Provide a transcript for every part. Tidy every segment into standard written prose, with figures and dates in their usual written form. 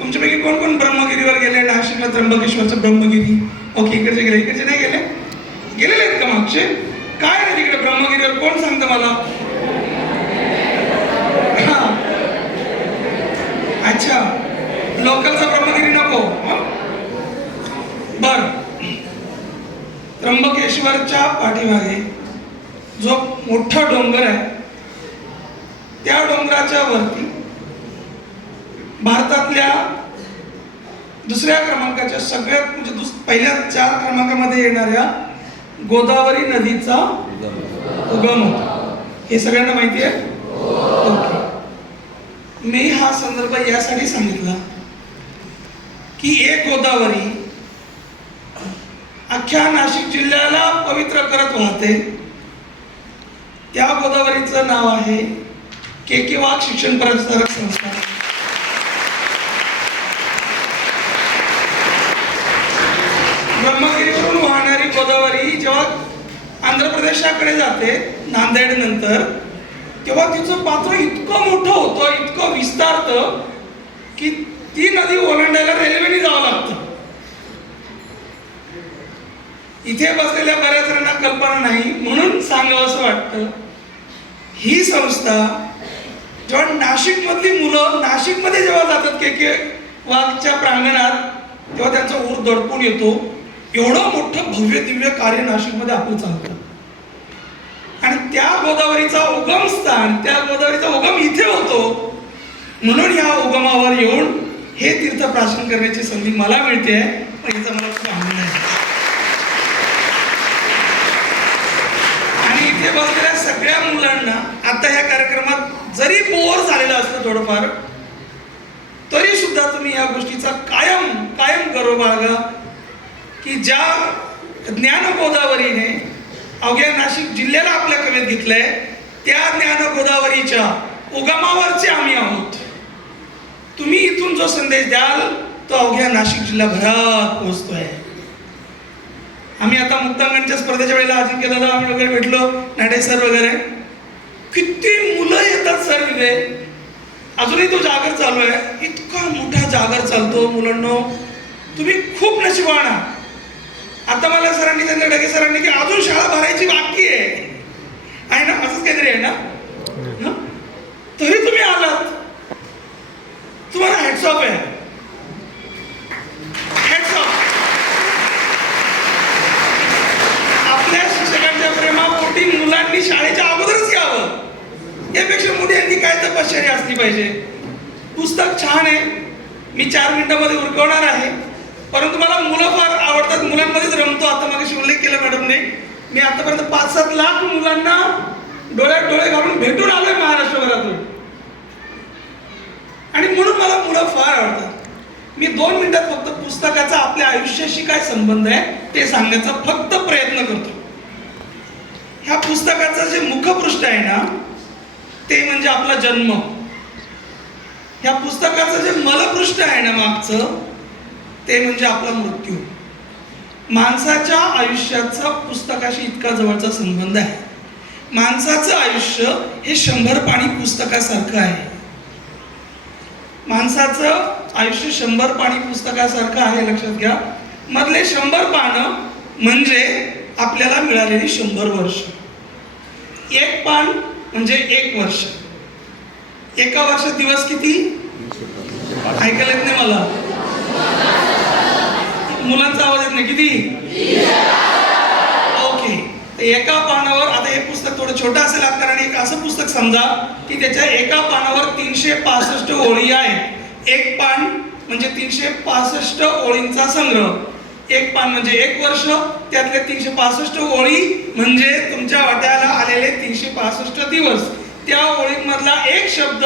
तुमच्यापैकी कोण कोण ब्रह्मगिरीवर गेले? नाशिकला त्र्यंबकेश्वरचं ब्रह्मगिरी. ओके, इकडचे गेले, इकडचे नाही गेले? गेलेले आहेत का मागचे? काय रे तिकडे ब्रह्मगिरीवर, कोण सांगतं मला? हा, अच्छा, लोकलचा ब्रह्मगिरी नको. बर, त्र्यंबकेश्वरच्या पाठीमागे जो मोठा डोंगर आहे, त्या डोंगराच्या वरती भारतातल्या दुसऱ्या क्रमांकाच्या सगळ्यात म्हणजे पहिल्या 4 क्रमांकामध्ये येणाऱ्या गोदावरी नदीचा उगम होता. हे सगळ्यांना माहिती आहे? ओके. मी हा संदर्भ यासाठी सांगितला की एक गोदावरी अख्ख्या नाशिक जिल्ह्याला पवित्र करत वाहते. त्या गोदावरीचं नाव आहे के वाघ शिक्षण प्रसारक संस्था. ब्रह्मगिरीवरून वाहणारी गोदावरी जेव्हा आंध्र प्रदेशाकडे जाते नांदेड नंतर, तेव्हा तिचं पात्र इतकं मोठं होतं, इतकं विस्तारतं की ती नदी ओलांडायला रेल्वेने जावं लागतं. इथे बसलेल्या बऱ्याच जणांना कल्पना नाही, म्हणून सांगावं असं वाटतं. ही संस्था जेव्हा नाशिक मधली मुलं नाशिकमध्ये जेव्हा जातात के वाघच्या प्रांगणात, तेव्हा त्यांचा ऊर दडपून येतो. एवढं मोठं भव्य दिव्य कार्य नाशिकमध्ये आपलं चालतं. आणि त्या गोदावरीचा उगम स्थान, त्या गोदावरीचा उगम इथे होतो, म्हणून या उगमावर येऊन हे तीर्थ प्राशन करण्याची संधी मला मिळते. पण याचा मला खूप आनंद आहे. आणि इथे बसलेल्या सगळ्या मुलांना आता या कार्यक्रमात जरी बोर झालेलं असतं थोडंफार, तरी सुद्धा तुम्ही या गोष्टीचा कायम कायम गर्व बाळगा की ज्या ज्ञान गोदावरीने अवघ्या नाशिक जिल्ह्याला आपल्या कवेत घेतलंय, त्या ज्ञान गोदावरीच्या उगमावरचे आम्ही आहोत. तुम्ही इथून जो संदेश द्याल तो अवघ्या नाशिक जिल्हाभरात पोहोचतोय. आम्ही आता मुक्तांगणच्या स्पर्धेच्या वेळेला अजिंक्यदादा आम्ही वगैरे भेटलो, नाडे सर वगैरे, किती मुलं येतात सर इथे. अजूनही तो जागर चालू आहे, इतका मोठा जागर चालतो. मुलांनो, तुम्ही खूप नशिबान आहात. आता मला सरांनी सांगितलं, डगे सरांनी, की अजून शाळा भरायची बाकी आहे ना, असंच काहीतरी आहे ना, तरी तुम्ही आलात. तुम्हाला हॅट्स ऑफ आहे, हॅट्स ऑफ. आपल्या शिक्षकांच्या प्रेमापोटी मुलांनी शाळेच्या अगोदरच यावं, यापेक्षा मोठी आणखी काय तपश्चर्या असली पाहिजे. पुस्तक छान आहे, मी 4 मिनिटांमध्ये उरकवणार आहे, परंतु मला मुलं फार आवडतात, मुलांमध्येच रमतो. आता मागे उल्लेख केला मॅडमने, मी आतापर्यंत 5-7 लाख मुलांना डोळ्यात डोळे घालून भेटून आलोय महाराष्ट्रभरातून, आणि म्हणून मला मुलं फार आवडतात. मी 2 मिनिटात फक्त पुस्तकाचा आपल्या आयुष्याशी काय संबंध आहे ते सांगण्याचा फक्त प्रयत्न करतो. ह्या पुस्तकाचं जे मुखपृष्ठ आहे ना, ते म्हणजे आपला जन्म. ह्या पुस्तकाचं जे मलपृष्ठ आहे ना मागचं, ते म्हणजे आपला मृत्यू. माणसाच्या आयुष्याचा पुस्तकाशी इतका जवळचा संबंध आहे. माणसाचं आयुष्य हे 100 पानी पुस्तकासारखं आहे. माणसाचं आयुष्य 100 पानी पुस्तकासारखं आहे, लक्षात घ्या. मधले 100 पानं म्हणजे आपल्याला मिळालेली 100 वर्ष. 1 पान म्हणजे 1 वर्ष. एका वर्षात दिवस किती? ऐकायला येत नाही मला, मुलांचा आवाज येत नाही. किती? ओके. एका पानावर, आता हे पुस्तक थोडं छोटं असेल आकाराने, एक असं पुस्तक समजा की त्याच्या एका पानावर 365 ओळी आहेत. 1 पान म्हणजे 365 ओळींचा संग्रह. 1 पान म्हणजे 1 वर्ष, त्यातले 365 ओळी म्हणजे तुमच्या वाट्याला आलेले 365 दिवस. त्या ओळींमधला एक शब्द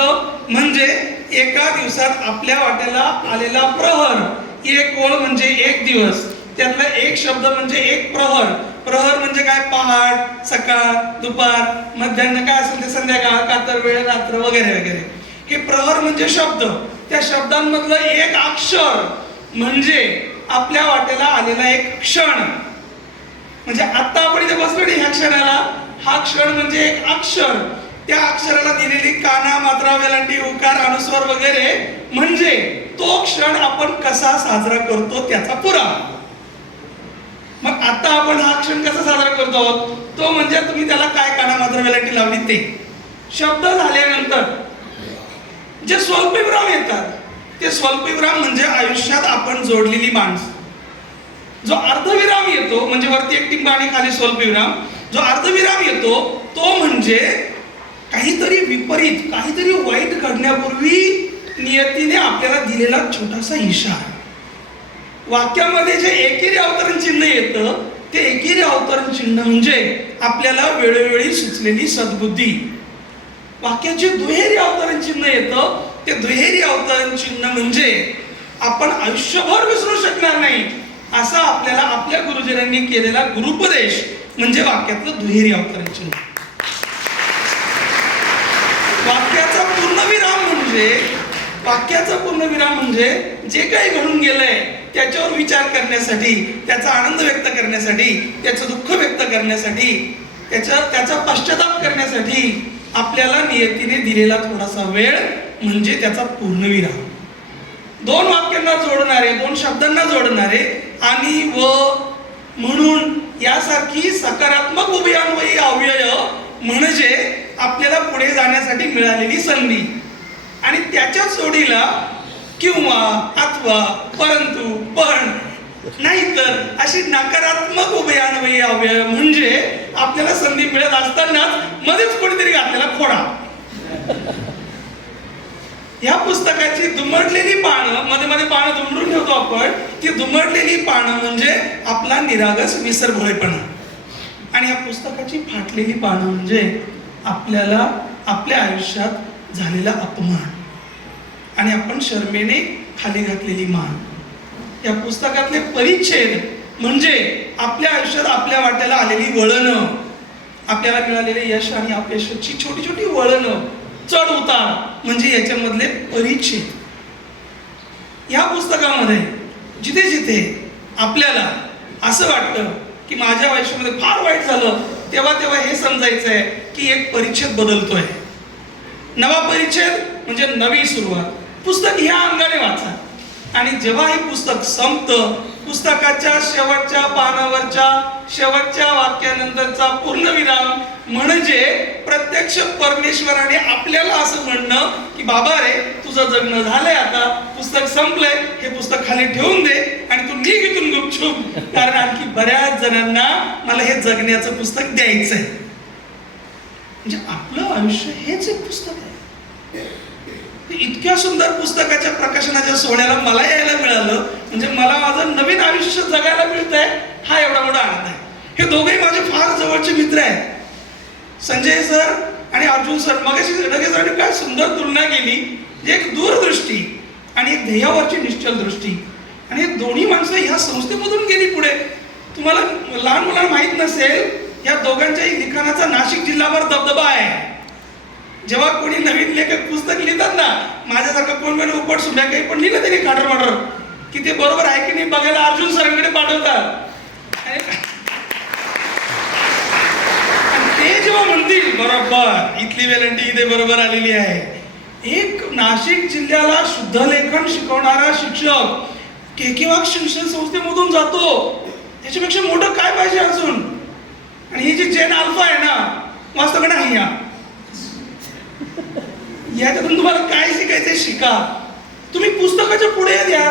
म्हणजे एका दिवसात आपल्या वाट्याला आलेला प्रहर. 1 ओळ म्हणजे 1 दिवस, त्यातला एक शब्द म्हणजे 1 प्रहर. प्रहर म्हणजे काय? पहाट, सकाळ, दुपार, मध्यान्ह, काय असेल ते संध्याकाळ, कातर वेळ, रात्र वगैरे वगैरे. हे प्रहर म्हणजे शब्द. त्या शब्दांमधलं एक अक्षर म्हणजे आपल्या वाट्याला आलेला एक क्षण. म्हणजे आता आपण इथे बसलो ह्या क्षणाला, हा क्षण म्हणजे एक अक्षर. त्या अक्षराला दिलेली काना, मात्रा, वेलांटी, उकार, अनुस्वार वगैरे म्हणजे तो क्षण आपण कसा साजरा करतो त्याचा पुरावा. मग आता आपण हा क्षण कसा साजरा करतो तो म्हणजे तुम्ही त्याला काय कानामात्र वेलांटी लावली ते शब्द झाल्यानंतर जे स्वल्पविराम येतात ते स्वल्पविराम म्हणजे आयुष्यात आपण जोडलेली माणसं. जो अर्धविराम येतो म्हणजे वरती एक टिंब आणि खाली स्वल्पविराम, जो अर्धविराम येतो तो म्हणजे काहीतरी विपरीत काहीतरी वाईट घडण्यापूर्वी नियतीने आपल्याला दिलेला छोटासा इशारा. वाक्यामध्ये जे एकेरी अवतरण चिन्ह येतं ते एकेरी अवतरण चिन्ह म्हणजे आपल्याला वेळोवेळी सुचलेली सद्बुद्धी. वाक्याचे दुहेरी अवतरण चिन्ह येतं ते दुहेरी अवतरण चिन्ह म्हणजे आपण आयुष्यभर विसरू शकणार नाही असा आपल्याला आपल्या गुरुजनांनी केलेला गुरुपदेश म्हणजे वाक्यातलं दुहेरी अवतरण चिन्ह. वाक्याचा पूर्णविराम म्हणजे जे काही घडून गेलंय त्याच्यावर विचार करण्यासाठी, त्याचा आनंद व्यक्त करण्यासाठी, त्याचं दुःख व्यक्त करण्यासाठी, त्याचा पश्चाताप करण्यासाठी आपल्याला नियतीने दिलेला थोडासा वेळ म्हणजे त्याचा पूर्णविराम. दोन वाक्यांना जोडणारे, दोन शब्दांना जोडणारे आणि व म्हणून यासारखी सकारात्मक उभयान्वयी अव्यय म्हणजे आपल्याला पुढे जाण्यासाठी मिळालेली संधी. आणि त्याच्या जोडीला किंवा अथवा परंतु पण नाहीतर अशी नकारात्मक उभयान्वयी अव्यय म्हणजे आपल्याला संधी मिळत असतानाच मध्येच कोणीतरी घातलेला खोडा. या पुस्तकाची दुमडलेली पानं, मध्ये मध्ये पानं दुमडून ठेवतो आपण, ती दुमडलेली पानं म्हणजे आपला निरागस विसरभोळेपणा. आणि या पुस्तकाची फाटलेली पानं म्हणजे आपल्याला आपल्या आयुष्यात झालेला अपमान आणि आपण शर्मेने खाली घातलेली मान. या पुस्तकातले परिच्छेद म्हणजे आपल्या आयुष्यात आपल्या वाट्याला आलेली वळणं, आपल्याला मिळालेले यश आणि अपयशाची छोटी छोटी वळणं, चढ उतार म्हणजे याच्यामधले परिच्छेद. या पुस्तकामध्ये जिथे जिथे आपल्याला असं वाटतं की माझ्या आयुष्यामध्ये फार वाईट झालं तेव्हा तेव्हा हे समजायचं आहे की एक परिच्छेद बदलतोय. नवा परिच्छेद म्हणजे नवी सुरुवात. पुस्तक ह्या अंगाने वाचा आणि जेव्हा हे पुस्तक संपतं, पुस्तकाच्या शेवटच्या पानावरच्या शेवटच्या वाक्यानंतरचा पूर्णविराम म्हणजे प्रत्यक्ष परमेश्वराने आपल्याला असं म्हणणं की बाबा रे तुझं जगणं झालंय, आता पुस्तक संपलंय, हे पुस्तक खाली ठेवून दे आणि तू निघ इथून गुपचूप, कारण आणखी बऱ्याच जणांना मला हे जगण्याचं पुस्तक द्यायचंय. म्हणजे आपलं आयुष्य हेच एक पुस्तक आहे. इतक्या सुंदर पुस्तकाच्या प्रकाशनाच्या सोहळ्याला मला यायला मिळालं म्हणजे मला माझं नवीन आयुष्य जगायला मिळतंय हा एवढा मोठा आनंद आहे. हे दोघेही माझे फार जवळचे मित्र आहेत, संजय सर आणि अर्जुन सर. मगाशी ढगे सरांनी काय सुंदर तुलना केली, एक दूरदृष्टी आणि एक ध्येयावरची निश्चल दृष्टी. आणि हे दोन्ही माणसं ह्या संस्थेमधून गेली पुढे. तुम्हाला लहान मुलांना माहीत नसेल, या दोघांच्याही लिखाणाचा नाशिक जिल्हाभर दबदबा आहे. जेव्हा कोणी नवीन लेखक पुस्तक लिहितात ना, माझ्यासारखं कोण कोणी उपट सुद्धा काही पण लिहिलं त्यांनी खाटर माटर की ते बरोबर आहे की नाही बघायला अर्जुन सरांकडे पाठवतात. ते जेव्हा म्हणतील बरोबर इथली वेलंटी इथे बरोबर आलेली आहे. एक नाशिक जिल्ह्याला शुद्ध लेखन शिकवणारा शिक्षक केकेवाग शिक्षण संस्थेमधून जातो, त्याच्यापेक्षा मोठं काय पाहिजे अजून. आणि ही जी जेन अल्फा आहे ना, वास्तव नाही याच्यातून तुम्हाला काय शिकायचंय शिका. तुम्ही पुस्तकाच्या पुढे द्या.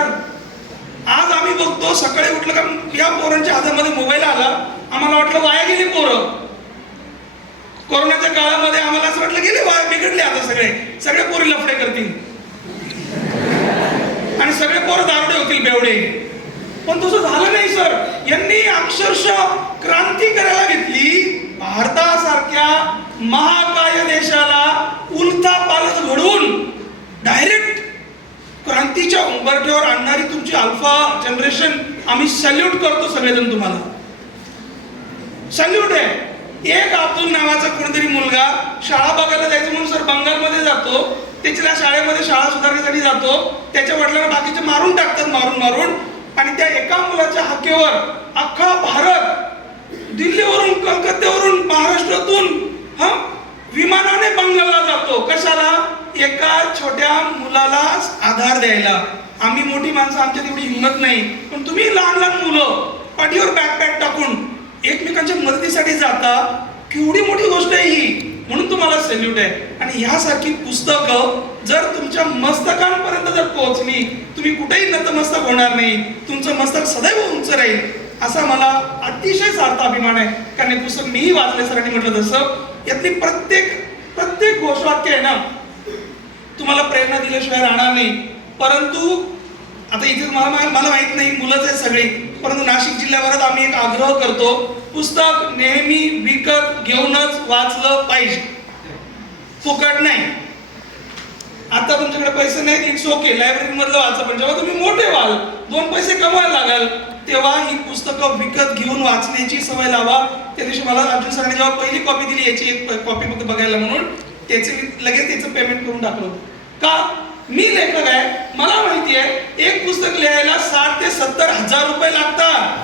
आज आम्ही बघतो सकाळी उठलं का या पोरांच्या हातामध्ये मोबाईल आला, आम्हाला वाटलं वाया गेली पोरं. कोरोनाच्या काळामध्ये आम्हाला असं वाटलं गेले वाया, बिघडले आता सगळे पोरी लफडे करतील आणि सगळे पोरं दारुडे होतील बेवडे. पण तसं झालं नाही सर. यांनी अक्षरशः क्रांती करायला घेतली. भारतासारख्या महाकाय देशाला उलथा पालथ घडवून डायरेक्ट क्रांतीच्या उंबरठ्यावर आणणारी तुमची अल्फा जनरेशन आम्ही सॅल्यूट करतो सगळेजण. तुम्हाला सॅल्यूट आहे. एक अब्दुल नावाचा कोणतरी मुलगा शाळा बघायला जायचं म्हणून सर बंगालमध्ये जातो, त्याच्या शाळेमध्ये शाळा सुधारण्यासाठी जातो. त्याच्या वडिलांना बाकीचे मारून टाकतात मारून आणि त्या एका मुलाच्या हक्केवर अख्खा भारत दिल्लीवरून, कलकत्त्यावरून, महाराष्ट्रातून विमानाने बंगालला जातो. कशाला? एका छोट्या मुलाला आधार द्यायला. आम्ही मोठी माणसं, आमच्यात एवढी हिंमत नाही, पण तुम्ही लहान लहान मुलं पाठीवर बॅकपॅक टाकून एकमेकांच्या मदतीसाठी जाता, केवढी मोठी गोष्ट आहे ही. म्हणून तुम्हाला सॅल्यूट आहे. आणि ह्यासारखी पुस्तकं जर तुमच्या मस्तकांपर्यंत जर पोहोचली, तुम्ही कुठेही नतमस्तक होणार नाही, तुमचं मस्तक सदैव उंच राहील, असा मला अतिशय सार्थ अभिमान आहे. कारण हे पुस्तक मीही वाचले, सरांनी म्हटलं तसं. यातली प्रत्येक घोषवाक्य आहे ना, तुम्हाला प्रेरणा दिल्याशिवाय राहणार नाही. परंतु आता इथे मला माहित नाही, मुलंच आहेत सगळी, परंतु नाशिक जिल्ह्याभरात आम्ही एक आग्रह करतो, पुस्तक नेहमी विकत घेऊनच वाचलं पाहिजे, फुकट नाही. आता तुमच्याकडे पैसे नाहीत, इट्स ओके, लायब्ररी मधलं वाचा, पण जेव्हा तुम्ही मोठे व्हाल, 2 पैसे कमवायला लागाल, तेव्हा ही पुस्तकं विकत घेऊन वाचण्याची सवय लावा. त्या दिवशी मला अर्जुन सरांनी जेव्हा पहिली कॉपी दिली, याची एक कॉपी फक्त बघायला म्हणून, लगेच त्याचं पेमेंट करून टाकलं. का? मी लेखक आहे, मला माहिती आहे एक पुस्तक लिहायला 60 ते 70 हजार रुपये लागतात.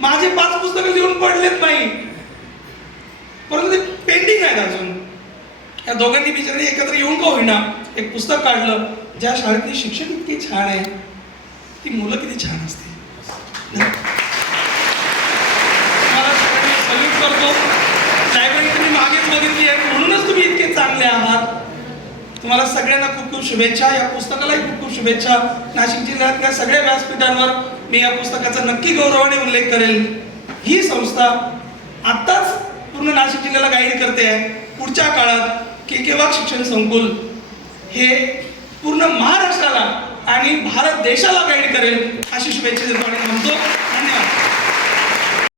माझे 5 पुस्तकं लिहून पडलेत नाही, परंतु ते पेंडिंग आहेत अजून. या दोघांनी बिचारांनी एकत्र येऊन का होईना एक पुस्तक काढलं. ज्या शाळेतली शिक्षक इतकी छान आहे, ती मुलं किती छान असते. मला सगळ्यांना सल्यूट करतो. लायब्ररी तुम्ही मागेच बघितली आहे, म्हणूनच तुम्ही इतके चांगले आहात. तुम्हाला सगळ्यांना खूप खूप शुभेच्छा. या पुस्तकालाही खूप खूप शुभेच्छा. नाशिक जिल्ह्यातल्या सगळ्या व्यासपीठांवर मी या पुस्तकाचा नक्की गौरवाने उल्लेख करेल. ही संस्था आत्ताच पूर्ण नाशिक जिल्ह्याला गाईड करते आहे. पुढच्या काळात के वाघ शिक्षण संकुल हे पूर्ण महाराष्ट्राला आणि भारत देशाला गाईड करेल, अशी शुभेच्छा देतो आणि म्हणतो